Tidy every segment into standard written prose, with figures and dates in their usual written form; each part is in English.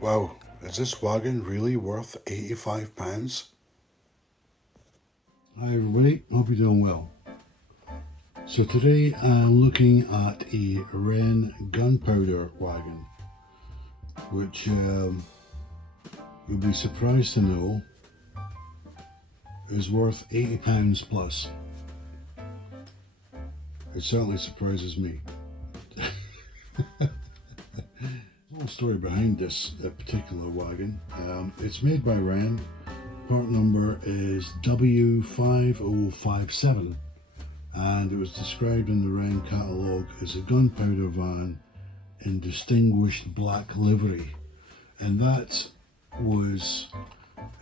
Wow, is this wagon really worth £85? Hi everybody, hope you're doing well. So today I'm looking at a Wrenn Gunpowder Wagon, which you'll be surprised to know is worth £80 plus. It certainly surprises me. Whole story behind this particular wagon. It's made by Wrenn. Part number is W5057, and it was described in the Wrenn catalogue as a gunpowder van in distinguished black livery, and that was,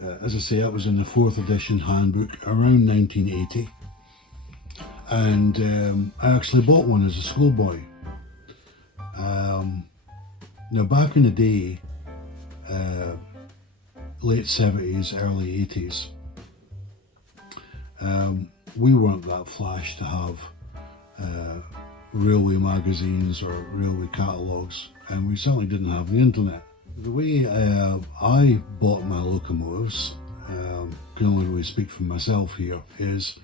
as I say, that was in the 4th edition handbook around 1980, and I actually bought one as a schoolboy. Now, back in the day, late 70s, early 80s, we weren't that flash to have railway magazines or railway catalogues, and we certainly didn't have the internet. The way I bought my locomotives, can only really speak for myself here, is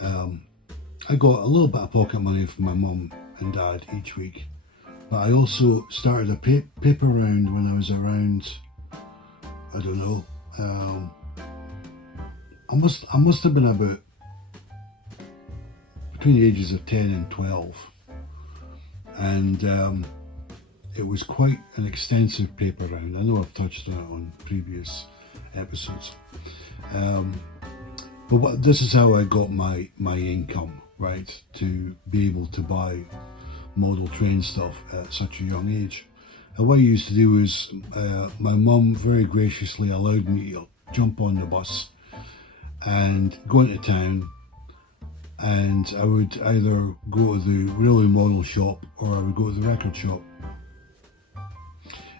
I got a little bit of pocket money from my mum and dad each week. But I also started a paper round when I was around, I don't know, I must have been about between the ages of 10 and 12, and it was quite an extensive paper round. I know I've touched on it on previous episodes, but this is how I got my income, right, to be able to buy model train stuff at such a young age. And what I used to do is my mum very graciously allowed me to jump on the bus and go into town, and I would either go to the railway model shop or I would go to the record shop.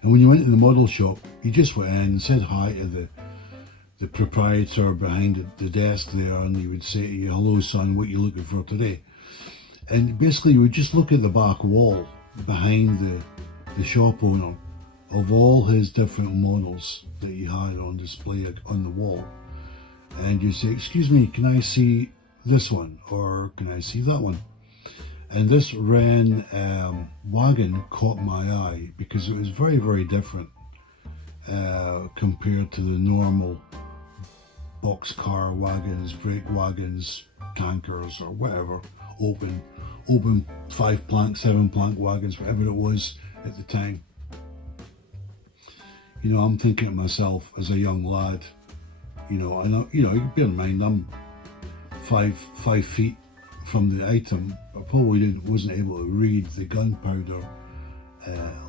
And when you went to the model shop, you just went in and said hi to the proprietor behind the desk there, and he would say to you, "Hello son, what are you looking for today?" And basically you would just look at the back wall behind the shop owner of all his different models that he had on display on the wall, and you say, "Excuse me, can I see this one, or can I see that one?" And this Wrenn wagon caught my eye because it was very, very different compared to the normal boxcar wagons, brake wagons, tankers, or whatever, open 5-plank, 7-plank wagons, whatever it was at the time. You know, I'm thinking to myself as a young lad, you know, you bear in mind I'm 5 feet from the item. I probably wasn't able to read the gunpowder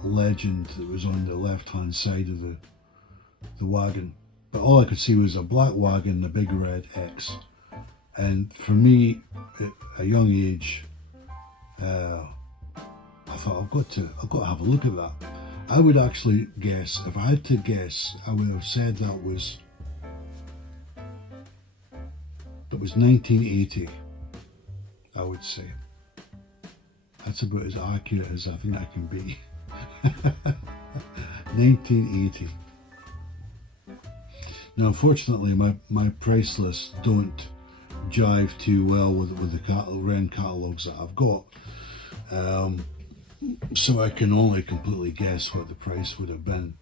legend that was on the left-hand side of the wagon, but all I could see was a black wagon, a big red X. And for me, at a young age, I thought I've got to have a look at that. I would actually guess, if I had to guess, I would have said that was 1980. I would say that's about as accurate as I think I can be. 1980. Now, unfortunately, my price lists don't jive too well with the Wrenn catalogues that I've got, so I can only completely guess what the price would have been.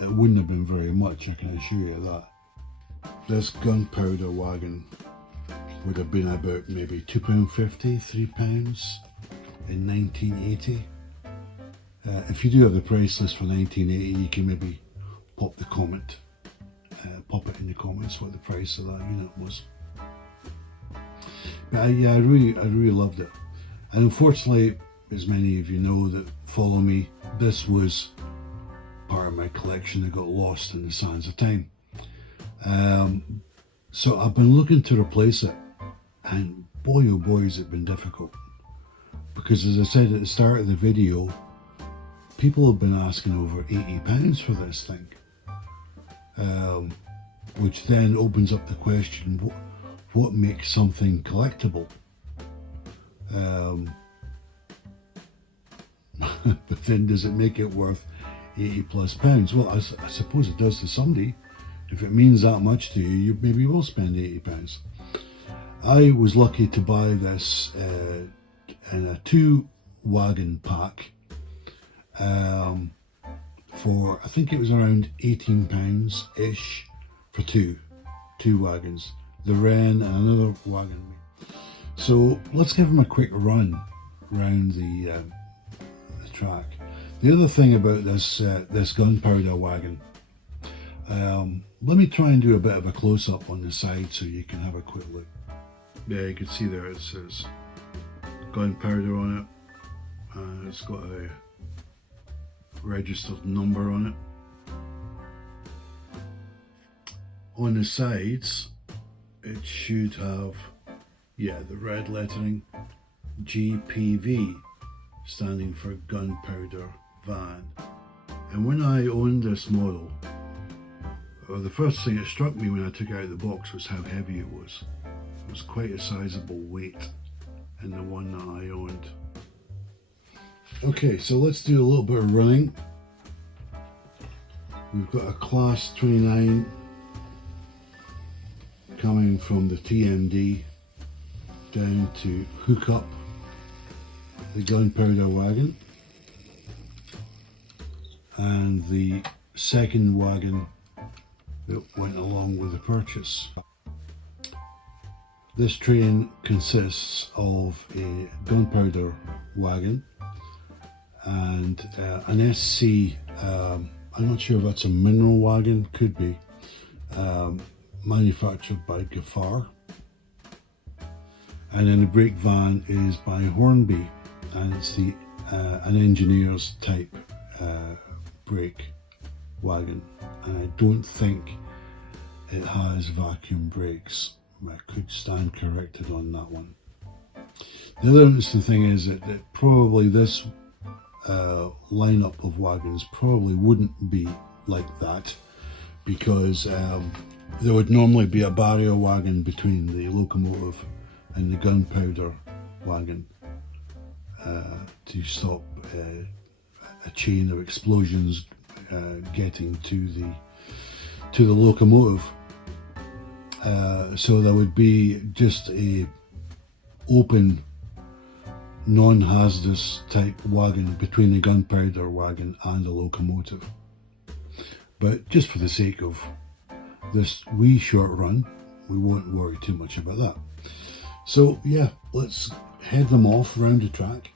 It wouldn't have been very much, I can assure you that. This gunpowder wagon would have been about maybe £2.50, £3 in 1980. If you do have the price list for 1980, you can maybe pop it in the comments what the price of that unit was. But yeah, I really loved it. And unfortunately, as many of you know that follow me, this was part of my collection that got lost in the sands of time. So I've been looking to replace it, and boy oh boy has it been difficult. Because as I said at the start of the video, people have been asking over £80 for this thing. Which then opens up the question, what makes something collectible? But then does it make it worth 80 plus pounds. Well, I suppose it does to somebody. If it means that much to you, you maybe will spend 80 pounds. I was lucky to buy this in a 2-wagon pack for, I think it was around £18-ish for two wagons. The Wrenn and another wagon. So let's give them a quick run around the track. The other thing about this this Gunpowder Wagon, let me try and do a bit of a close-up on the side so you can have a quick look. Yeah, you can see there it says Gunpowder on it, and it's got a registered number on it. On the sides it should have, yeah, the red lettering GPV, standing for Gunpowder Van. And when I owned this model, the first thing that struck me when I took it out of the box was how heavy it was. It was quite a sizable weight in the one that I owned. Okay, so let's do a little bit of running. We've got a class 29 coming from the TMD down to hook up the Gunpowder Wagon, and the second wagon that went along with the purchase. This train consists of a Gunpowder Wagon and an SC, I'm not sure if that's a mineral wagon, could be, manufactured by Gafar. And then the brake van is by Hornby, and it's the an engineer's type brake wagon. And I don't think it has vacuum brakes. I could stand corrected on that one. The other interesting thing is that probably this lineup of wagons probably wouldn't be like that, because there would normally be a barrier wagon between the locomotive and the Gunpowder Wagon to stop a chain of explosions getting to the locomotive. So there would be just a open, non-hazardous type wagon between the Gunpowder Wagon and the locomotive. But just for the sake of this wee short run, we won't worry too much about that. So yeah, let's head them off round the track.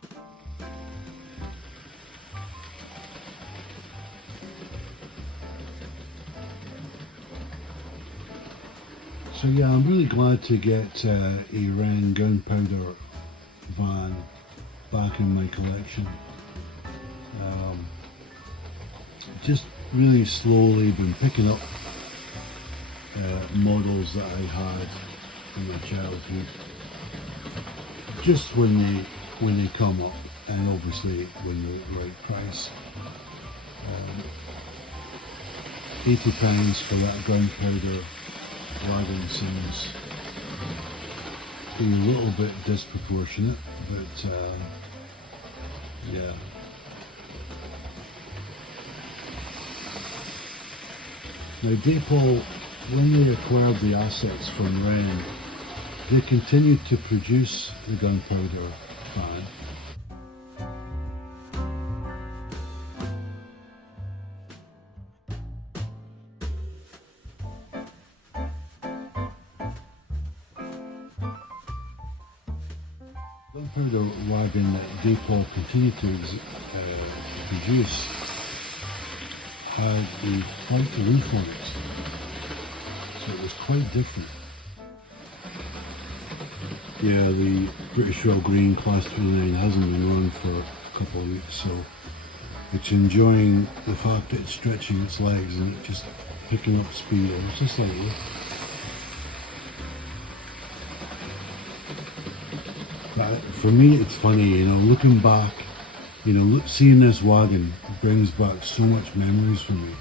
So yeah, I'm really glad to get a Wrenn Gunpowder van back in my collection. Just really slowly been picking up models that I had in my childhood, just when they come up, and obviously when they're at the right price. £80 for that Gunpowder Wagon seems being a little bit disproportionate, but yeah. Now Depot, when they acquired the assets from Wrenn, they continued to produce the Gunpowder van. Gunpowder Wagon that Depot continued to produce had a white roof on it, so it was quite different. Yeah, the British Royal Green Class 29 hasn't been run for a couple of weeks, so it's enjoying the fact that it's stretching its legs and it's just picking up speed. And it's just like, but for me it's funny, you know, looking back, you know, seeing this wagon brings back so much memories for me.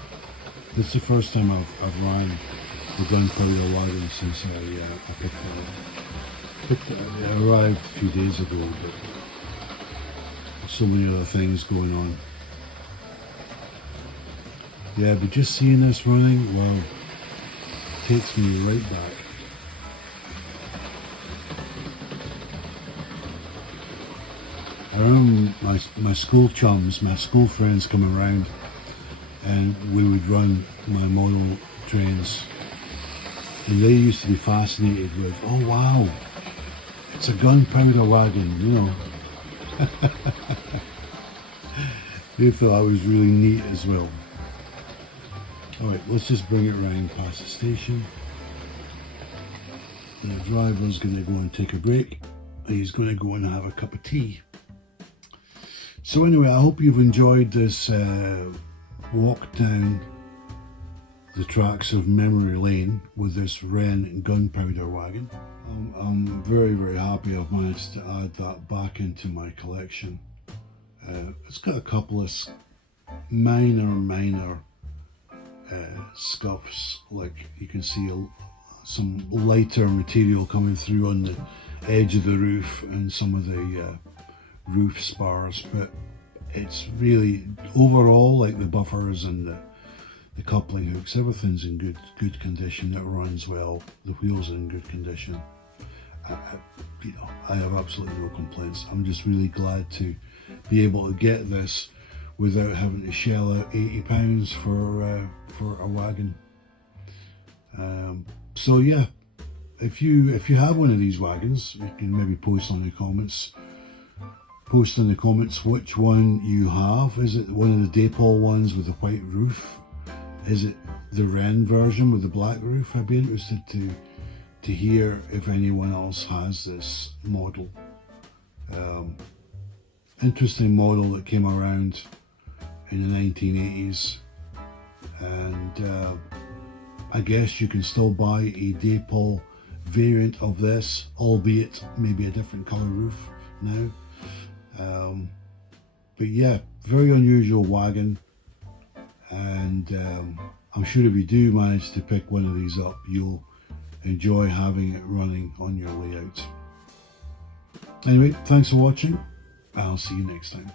This is the first time I've run the Gunpowder Wagon since I picked it up. It arrived a few days ago, but so many other things going on. Yeah, but just seeing this running, well, takes me right back. I remember my school chums, my school friends coming around, and we would run my model trains, and they used to be fascinated with, oh wow, it's a gunpowder wagon, you know. They thought that was really neat as well. Alright, let's just bring it round past the station. The driver's going to go and take a break. He's going to go and have a cup of tea. So anyway, I hope you've enjoyed this walk down the tracks of memory lane with this Wrenn Gunpowder Wagon. I'm very, very happy I've managed to add that back into my collection. It's got a couple of minor scuffs, like you can see some lighter material coming through on the edge of the roof and some of the roof spars, but it's really overall, like the buffers and the coupling hooks, everything's in good condition. It runs well, the wheels are in good condition. I have absolutely no complaints. I'm just really glad to be able to get this without having to shell out £80 for a wagon. So yeah, if you have one of these wagons, you can maybe post in the comments which one you have. Is it one of the Daypol ones with the white roof? Is it the Wrenn version with the black roof? I'd be interested to hear if anyone else has this model. Interesting model that came around in the 1980s, and I guess you can still buy a Daypol variant of this, albeit maybe a different colour roof now. But yeah, very unusual wagon, and I'm sure if you do manage to pick one of these up, you'll enjoy having it running on your layout. Anyway, thanks for watching. I'll see you next time.